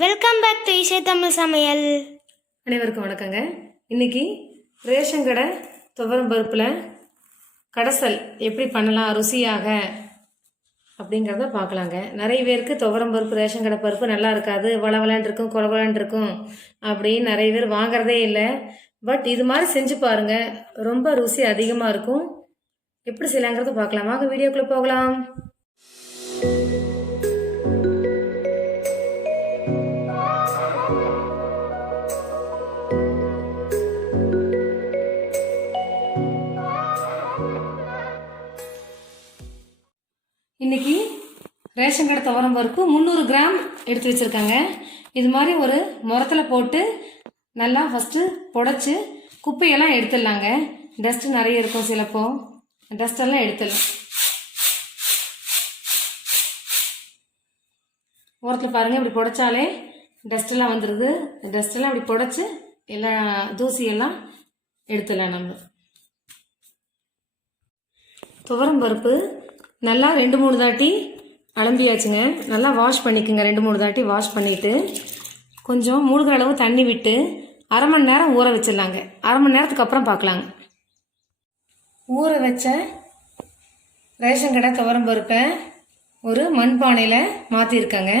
Welcome back to இசை தமிழ் சமையல் அனைவருக்கும் வணக்கங்க. இன்னைக்கு ரேஷன் கடை துவரம் பருப்பில் கடைசல் எப்படி பண்ணலாம் ருசியாக அப்படிங்கிறத பார்க்கலாங்க. நிறைய பேருக்கு துவரம் பருப்பு ரேஷன் கடை பருப்பு நல்லா இருக்காது வளவலான் இருக்கும் குளவலான் இருக்கும் அப்படின்னு நிறைய பேர் வாங்குறதே இல்லை. பட் இது மாதிரி செஞ்சு பாருங்கள் ரொம்ப ருசி அதிகமாக இருக்கும். எப்படி செய்யலாங்கிறத பார்க்கலாம். வாங்க வீடியோக்குள்ளே போகலாம். இன்னைக்கு ரேஷன் கடை துவரம் பருப்பு முந்நூறு கிராம் எடுத்து வச்சுருக்காங்க. இது மாதிரி ஒரு முரத்தில் போட்டு நல்லா ஃபஸ்ட்டு புடச்சி குப்பையெல்லாம் எடுத்துடலாங்க. டஸ்ட்டு நிறைய இருக்கும் சிலப்போ. டஸ்டெல்லாம் எடுத்துடலாம். ஓரத்தில் பாருங்கள் இப்படி புடைச்சாலே டஸ்ட்டெல்லாம் வந்துடுது டஸ்ட்டெல்லாம் இப்படி புடைச்சி எல்லா தூசியெல்லாம் எடுத்துடலாம் நம்ம. துவரம் பருப்பு நல்லா ரெண்டு மூணு தாட்டி அலம்பியாச்சுங்க. நல்லா வாஷ் பண்ணிக்கோங்க. ரெண்டு மூணு தாட்டி வாஷ் பண்ணிவிட்டு கொஞ்சம் மூழ்கிற அளவு தண்ணி விட்டு அரை மணி நேரம் ஊற வச்சிடலாங்க. அரை மணி நேரத்துக்கு அப்புறம் பார்க்கலாங்க ஊற வச்ச ரேஷன் கடை துவரம் பருப்பை ஒரு மண்பானையில் மாற்றிருக்கேங்க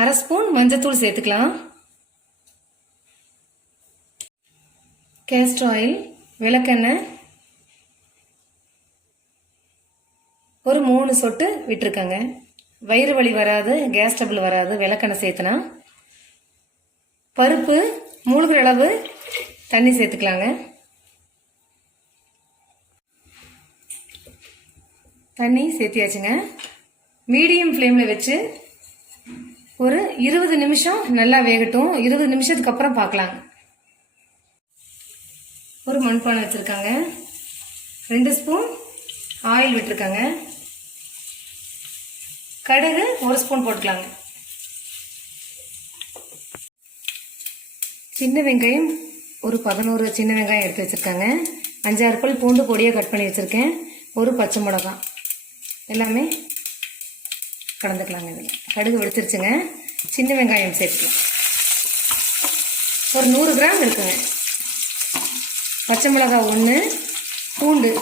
அரை ஸ்பூன் மஞ்சத்தூள் சேர்த்துக்கலாம். கேஸ்டர் ஆயில் விளக்கெண்ணெய் ஒரு மூணு சொட்டு விட்டுருக்கேங்க. வயிறு வலி வராது கேஸ் டபுள் வராது விளக்கெண்ணெய் சேர்த்துனா. பருப்பு மூழ்கிற அளவு தண்ணி சேர்த்துக்கலாங்க. தண்ணி சேர்த்தியாச்சுங்க. மீடியம் ஃப்ளேமில் வச்சு ஒரு இருபது நிமிஷம் நல்லா வேகட்டும். இருபது நிமிஷத்துக்கு அப்புறம் பார்க்கலாங்க ஒரு மண்பானை வச்சுருக்காங்க. ரெண்டு ஸ்பூன் ஆயில் விட்டுருக்காங்க. கடுகு ஒரு ஸ்பூன் போட்டுக்கலாங்க. சின்ன வெங்காயம் ஒரு பதினோரு சின்ன வெங்காயம் எடுத்து வச்சுருக்காங்க. அஞ்சாறு பல் பூண்டு பொடியாக கட் பண்ணி வச்சுருக்கேன். ஒரு பச்சை மிளகா. எல்லாமே கலந்துக்கலாங்க இதில். கடுகு வெடிச்சிருச்சுங்க. சின்ன வெங்காயம் சேர்த்துக்கலாம். ஒரு நூறு கிராம் இருக்குங்க. பச்சை மிளகா ஒன்று பூண்டு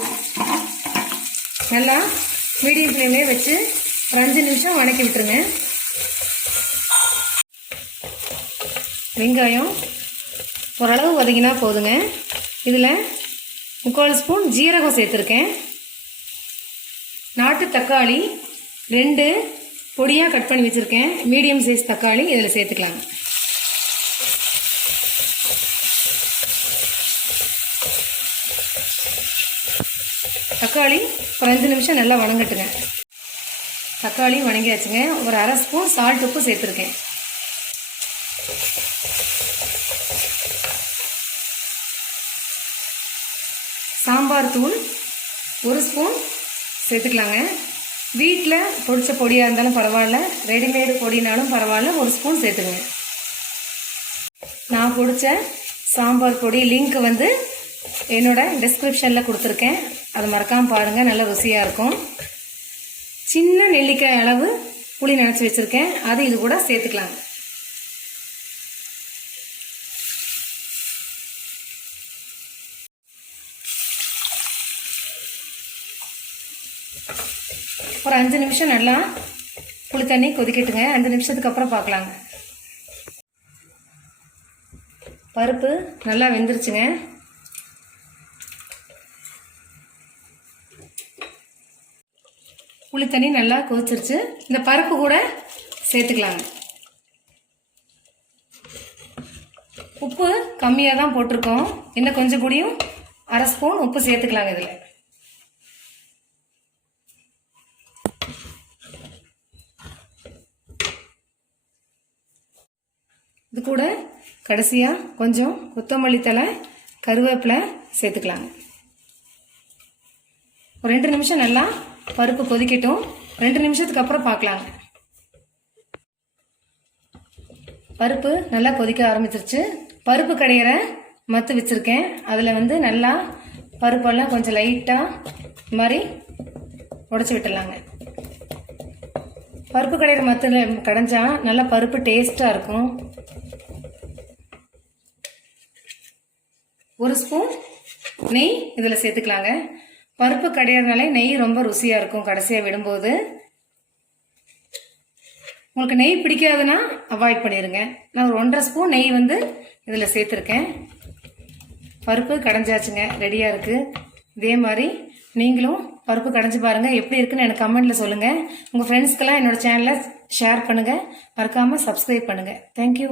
நல்லா மீடியம் ஃப்ளேம்லேயே வச்சு ஒரு அஞ்சு நிமிஷம் வணக்கி விட்டுருங்க. வெங்காயம் ஓரளவு வதங்கினா போதுங்க. இதில் முக்கால் ஸ்பூன் ஜீரகம் சேர்த்துருக்கேன். நாட்டு தக்காளி ரெண்டு பொடியாக கட் பண்ணி வச்சுருக்கேன். மீடியம் சைஸ் தக்காளி இதில் சேர்த்துக்கலாங்க தக்காளி ஒரு அஞ்சு நிமிஷம் நல்லா வணங்கட்டுங்க. தக்காளி வணங்கியாச்சுங்க. ஒரு அரை ஸ்பூன் சால்ட் உப்பு சேர்த்துருக்கேன். சாம்பார் தூள் ஒரு ஸ்பூன் சேர்த்துக்கலாங்க. வீட்டில் பொடித்த பொடியாக இருந்தாலும் பரவாயில்ல ரெடிமேடு பொடினாலும் பரவாயில்ல ஒரு ஸ்பூன் சேர்த்துக்கோங்க. நான் பிடிச்ச சாம்பார் பொடி லிங்க் வந்து என்னோட டிஸ்கிரிப்ஷனில் கொடுத்துருக்கேன். அதை மறக்காமல் பாருங்கள் நல்லா ருசியாக இருக்கும். சின்ன நெல்லிக்காய் அளவு புளி நினச்சி வச்சுருக்கேன். அது இது கூட சேர்த்துக்கலாங்க ஒரு அஞ்சு நிமிஷம் நல்லா புளி தண்ணி கொதிக்கட்டுங்க. அஞ்சு நிமிஷத்துக்கு அப்புறம் பார்க்கலாங்க. பருப்பு நல்லா வெந்துருச்சுங்க. புளி தண்ணி நல்லா கொதிச்சிருச்சு. இந்த பருப்பு கூட சேர்த்துக்கலாங்க. உப்பு கம்மியாக தான் போட்டிருக்கோம். இன்னும் கொஞ்சம் கூடியும் அரை ஸ்பூன் உப்பு சேர்த்துக்கலாங்க இதில். இது கூட கடைசியாக கொஞ்சம் கொத்தமல்லி தலை கருவேப்பிலை சேர்த்துக்கலாங்க. ஒரு ரெண்டு நிமிஷம் நல்லா பருப்பு கொதிக்கட்டும். ரெண்டு நிமிஷத்துக்கு அப்புறம் பார்க்கலாங்க பருப்பு நல்லா கொதிக்க ஆரம்பிச்சிருச்சு. பருப்பு கடையிற மத்து வச்சுருக்கேன். அதில் வந்து நல்லா பருப்பெல்லாம் கொஞ்சம் லைட்டாக மாதிரி உடச்சி விட்டுடலாங்க. பருப்பு கடையிற மத்தில் கடைஞ்சா நல்லா பருப்பு டேஸ்ட்டாக இருக்கும். ஒரு ஸ்பூன் நெய் இதில் சேர்த்துக்கலாங்க. பருப்பு கடையிறதுனாலே நெய் ரொம்ப ருசியாக இருக்கும் கடைசியாக விடும்போது. உங்களுக்கு நெய் பிடிக்காதுன்னா அவாய்ட் பண்ணிடுங்க நான் ஒரு ஒன்றரை ஸ்பூன் நெய் வந்து இதில் சேர்த்துருக்கேன். பருப்பு கடைஞ்சாச்சுங்க ரெடியாக இருக்குது இதே மாதிரி நீங்களும் பருப்பு கடைஞ்சி பாருங்கள் எப்படி இருக்குன்னு எனக்கு கமெண்ட்டில் சொல்லுங்கள் உங்கள் ஃப்ரெண்ட்ஸ்க்கெல்லாம் என்னோட சேனலை ஷேர் பண்ணுங்கள் மறக்காமல் சப்ஸ்கிரைப் பண்ணுங்கள் தேங்க்யூ